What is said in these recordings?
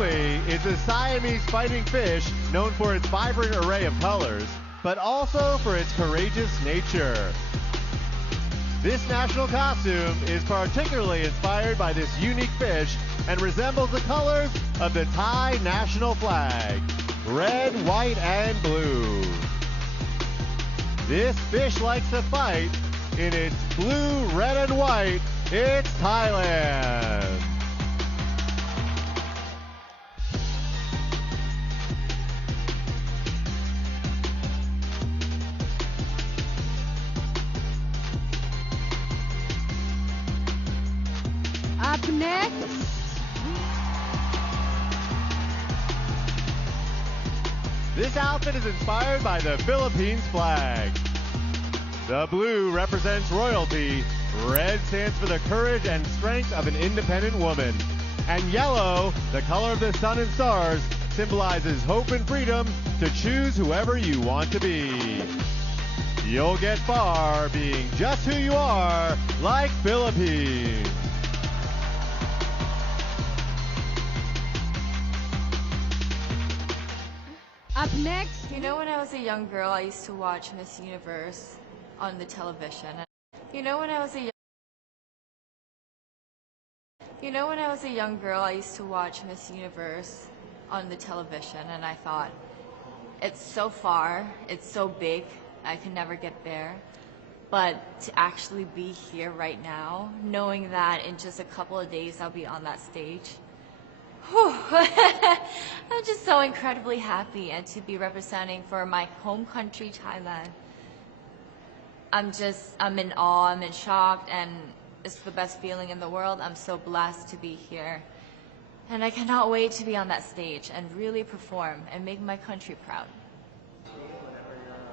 only is the Siamese fighting fish known for its vibrant array of colors, but also for its courageous nature. This national costume is particularly inspired by this unique fish and resembles the colors of the Thai national flag, red, white, and blue. This fish likes to fight. In its blue, red, and white, it's Thailand. Up next, this outfit is inspired by the Philippines flag. The blue represents royalty, red stands for the courage and strength of an independent woman, and yellow, the color of the sun and stars, symbolizes hope and freedom to choose whoever you want to be. You'll get far being just who you are, like Philippines. up next, You know, when I was a young girl, I used to watch Miss Universe on the television. You know, when I was a young girl, I used to watch Miss Universe on the television, and I thought, it's so far, it's so big, I can never get there. But to actually be here right now, knowing that in just a couple of days I'll be on that stage, whew, I'm just so incredibly happy, and to be representing for my home country, Thailand. I'm in awe, I'm in shock, and it's the best feeling in the world. I'm so blessed to be here. And I cannot wait to be on that stage and really perform and make my country proud.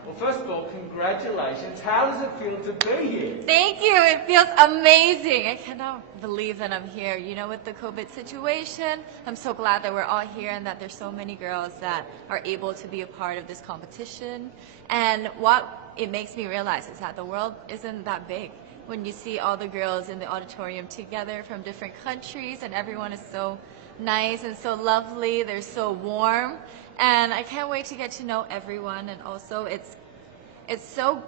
Well, first of all, congratulations. How does it feel to be here? Thank you. It feels amazing. I cannot believe that I'm here. You know, with the COVID situation, I'm so glad that we're all here and that there's so many girls that are able to be a part of this competition. And what it makes me realize is that the world isn't that big. When you see all the girls in the auditorium together from different countries, and everyone is so nice and so lovely, they're so warm, and I can't wait to get to know everyone. And also it's so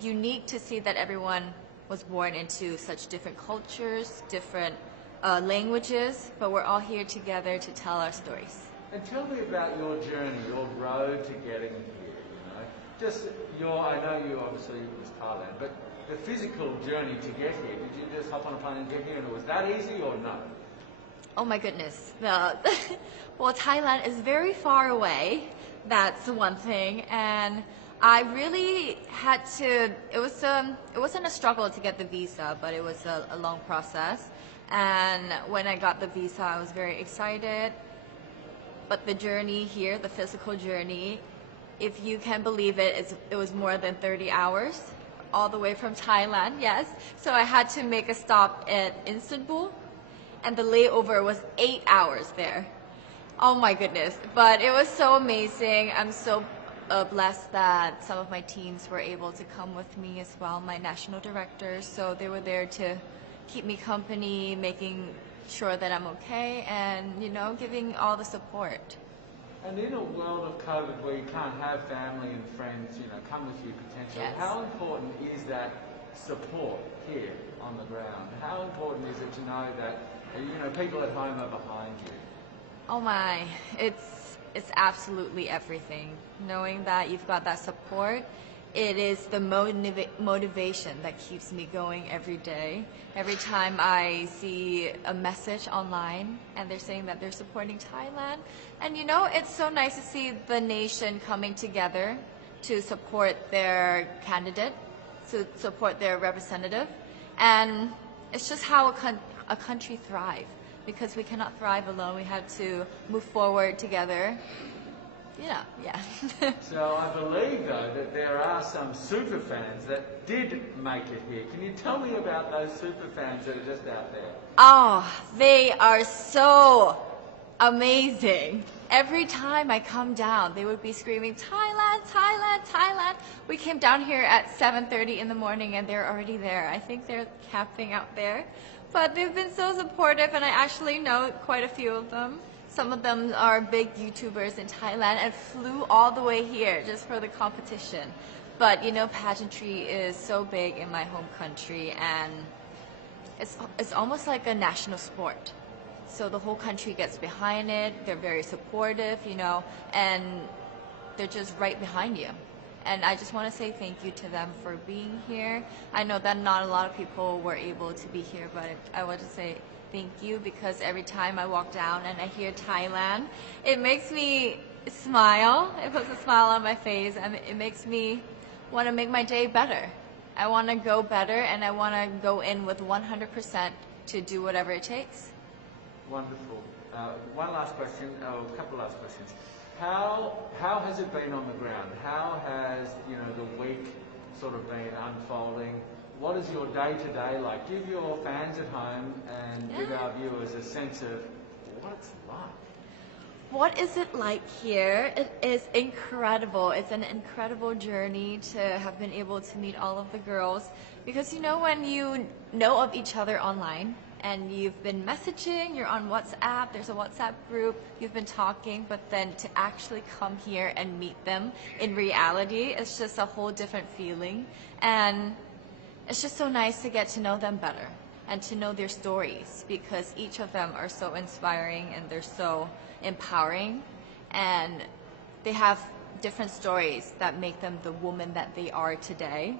unique to see that everyone was born into such different cultures, different languages, but we're all here together to tell our stories. And tell me about your journey, your road to getting here, you know. Just I know you obviously was Thailand, but the physical journey to get here, did you just hop on a plane and get here, and was that easy or no? Oh my goodness. Well, Thailand is very far away. That's one thing. And I really had to, it wasn't a struggle to get the visa, but it was a long process. And when I got the visa, I was very excited. But the journey here, the physical journey, if you can believe it, it was more than 30 hours, all the way from Thailand, yes. So I had to make a stop at Istanbul, and the layover was 8 hours there. Oh my goodness. But it was so amazing. I'm so blessed that some of my teams were able to come with me as well, my national directors. So they were there to keep me company, making sure that I'm okay, and, you know, giving all the support. And in a world of COVID where you can't have family and friends, you know, come with you potentially, Yes. How important is that support here on the ground? How important is it to know that, you know, people at home are behind you? Oh my, it's absolutely everything. Knowing that you've got that support, it is the motivation that keeps me going every day. Every time I see a message online and they're saying that they're supporting Thailand, and you know, it's so nice to see the nation coming together to support their candidate, to support their representative, and it's just how a country thrives. Because we cannot thrive alone, we have to move forward together. Yeah. So I believe, though, that there are some super fans that did make it here. Can you tell me about those super fans that are just out there? Oh, they are so amazing. Every time I come down, they would be screaming, Thailand, Thailand, Thailand. We came down here at 7:30 in the morning and they're already there. I think they're camping out there. But they've been so supportive, and I actually know quite a few of them. Some of them are big YouTubers in Thailand and flew all the way here just for the competition. But you know, pageantry is so big in my home country, and it's almost like a national sport. So the whole country gets behind it. They're very supportive, you know, and they're just right behind you. And I just want to say thank you to them for being here. I know that not a lot of people were able to be here, but I want to say thank you, because every time I walk down and I hear Thailand, it makes me smile. It puts a smile on my face, and it makes me want to make my day better. I want to go better, and I want to go in with 100% to do whatever it takes. Wonderful. One last question, a couple last questions. How has it been on the ground? How has, you know, the week sort of been unfolding? What is your day-to-day like? Give your fans at home and give our viewers a sense of what it's like. What is it like here? It is incredible. It's an incredible journey to have been able to meet all of the girls, because you know, when you know of each other online and you've been messaging, you're on WhatsApp, there's a WhatsApp group, you've been talking, but then to actually come here and meet them in reality, it's just a whole different feeling. And it's just so nice to get to know them better and to know their stories, because each of them are so inspiring and they're so empowering, and they have different stories that make them the woman that they are today.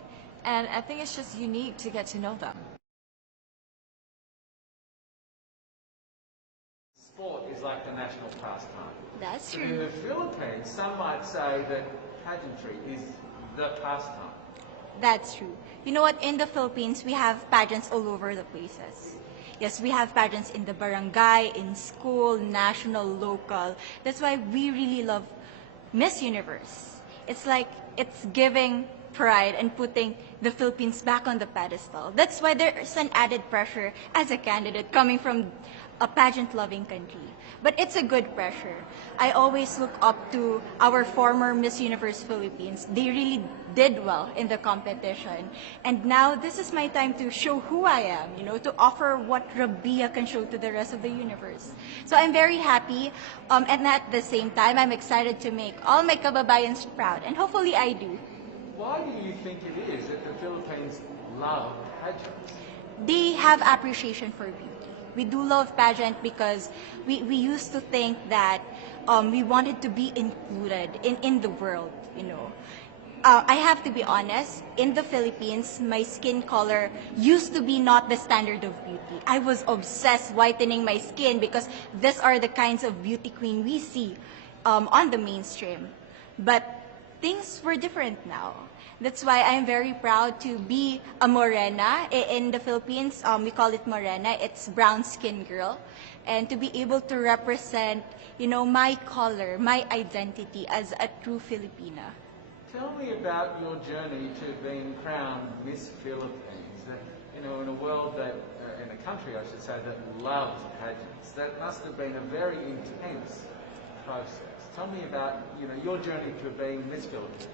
And I think it's just unique to get to know them. Sport is like the national pastime. That's In true. the Philippines, some might say that pageantry is the pastime. That's true. You know what? In the Philippines, we have pageants all over the places. Yes, we have pageants in the barangay, in school, national, local. That's why we really love Miss Universe. It's like it's giving pride and putting the Philippines back on the pedestal. That's why there's an added pressure as a candidate coming from a pageant-loving country. But it's a good pressure. I always look up to our former Miss Universe Philippines. They really did well in the competition. And now this is my time to show who I am, you know, to offer what Rabia can show to the rest of the universe. So I'm very happy, and at the same time, I'm excited to make all my kababayans proud, and hopefully I do. Why do you think it is that the Philippines love pageants? They have appreciation for beauty. We do love pageant because we used to think that we wanted to be included in the world, you know. I have to be honest, in the Philippines, my skin color used to be not the standard of beauty. I was obsessed whitening my skin because these are the kinds of beauty queen we see on the mainstream. But things were different now. That's why I'm very proud to be a morena. In the Philippines, we call it morena. It's brown skin girl. And to be able to represent, you know, my color, my identity as a true Filipina. Tell me about your journey to being crowned Miss Philippines. You know, in a world that, in a country, I should say, that loves pageants. That must have been a very intense process. Tell me about, you know, your journey to being Miss Philippines.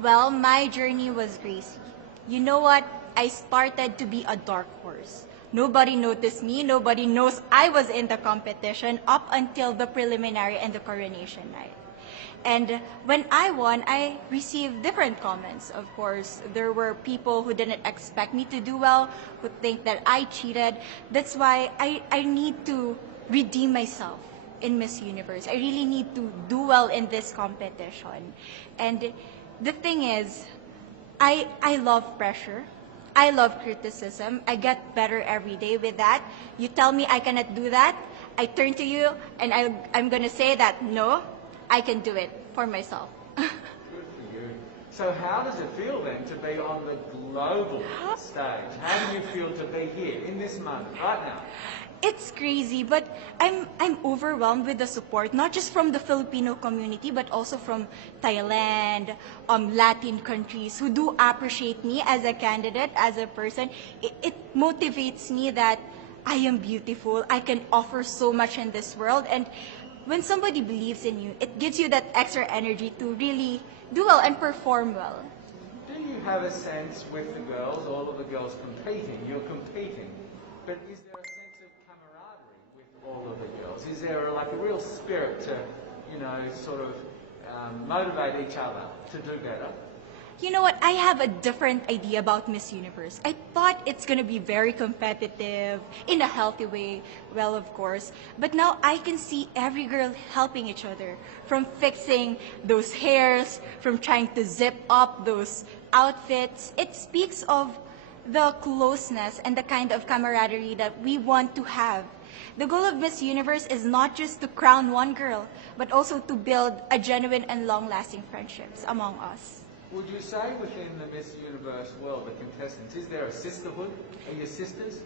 Well, my journey was crazy. You know what? I started to be a dark horse. Nobody noticed me. Nobody knows I was in the competition up until the preliminary and the coronation night. And when I won, I received different comments. Of course, there were people who didn't expect me to do well, who think that I cheated. That's why I need to redeem myself in Miss Universe. I really need to do well in this competition. And the thing is, I love pressure. I love criticism. I get better every day with that. You tell me I cannot do that, I turn to you and I'm going to say that, no, I can do it for myself. Good for you. So how does it feel then to be on the global stage? How do you feel to be here in this moment, right now? It's crazy, but I'm overwhelmed with the support, not just from the Filipino community, but also from Thailand, Latin countries who do appreciate me as a candidate, as a person. It motivates me that I am beautiful, I can offer so much in this world, and when somebody believes in you, it gives you that extra energy to really do well and perform well. Do you have a sense with the girls, all of the girls competing, you're competing, but is there a sense of camaraderie with all of the girls? girls? Is there like a real spirit to, you know, sort of motivate each other to do better? You know what? I have a different idea about Miss Universe. I thought it's gonna be very competitive in a healthy way. Well, of course. But now I can see every girl helping each other. From fixing those hairs, from trying to zip up those outfits. It speaks of the closeness and the kind of camaraderie that we want to have. The goal of Miss Universe is not just to crown one girl, but also to build a genuine and long-lasting friendships among us. Would you say within the Miss Universe world, the contestants, is there a sisterhood? Are you sisters?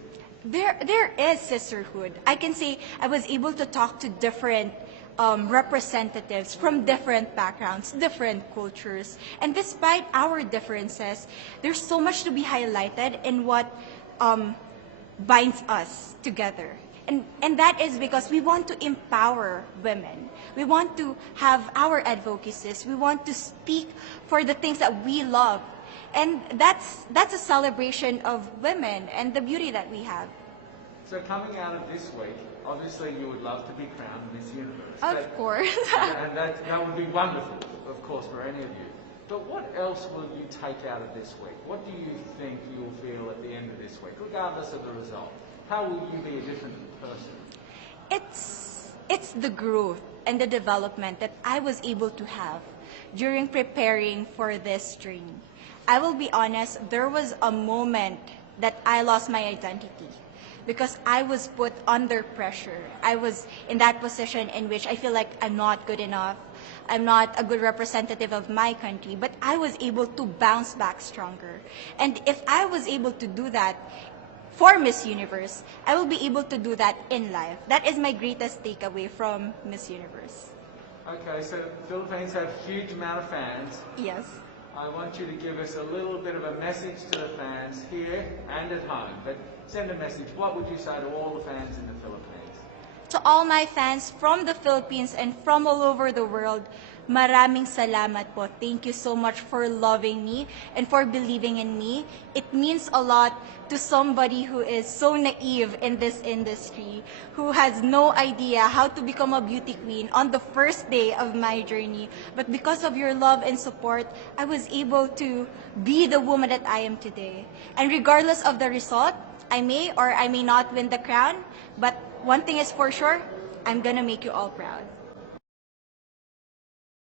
There is sisterhood. I can say I was able to talk to different representatives from different backgrounds, different cultures. And despite our differences, there's so much to be highlighted in what binds us together. And that is because we want to empower women. We want to have our advocacies. We want to speak for the things that we love. And that's a celebration of women and the beauty that we have. So coming out of this week, obviously you would love to be crowned Miss Universe. Of course. And that would be wonderful, of course, for any of you. But what else will you take out of this week? What do you think you'll feel at the end of this week, regardless of the result? How will you be a different person? It's the growth and the development that I was able to have during preparing for this dream. I will be honest, there was a moment that I lost my identity because I was put under pressure. I was in that position in which I feel like I'm not good enough. I'm not a good representative of my country, but I was able to bounce back stronger. And if I was able to do that for Miss Universe, I will be able to do that in life. That is my greatest takeaway from Miss Universe. Okay, so Philippines have a huge amount of fans. Yes. I want you to give us a little bit of a message to the fans here and at home. But send a message. What would you say to all the fans in the Philippines? To all my fans from the Philippines and from all over the world, maraming salamat po. Thank you so much for loving me and for believing in me. It means a lot to somebody who is so naive in this industry, who has no idea how to become a beauty queen on the first day of my journey. But because of your love and support, I was able to be the woman that I am today. And regardless of the result, I may or I may not win the crown, but one thing is for sure, I'm gonna make you all proud.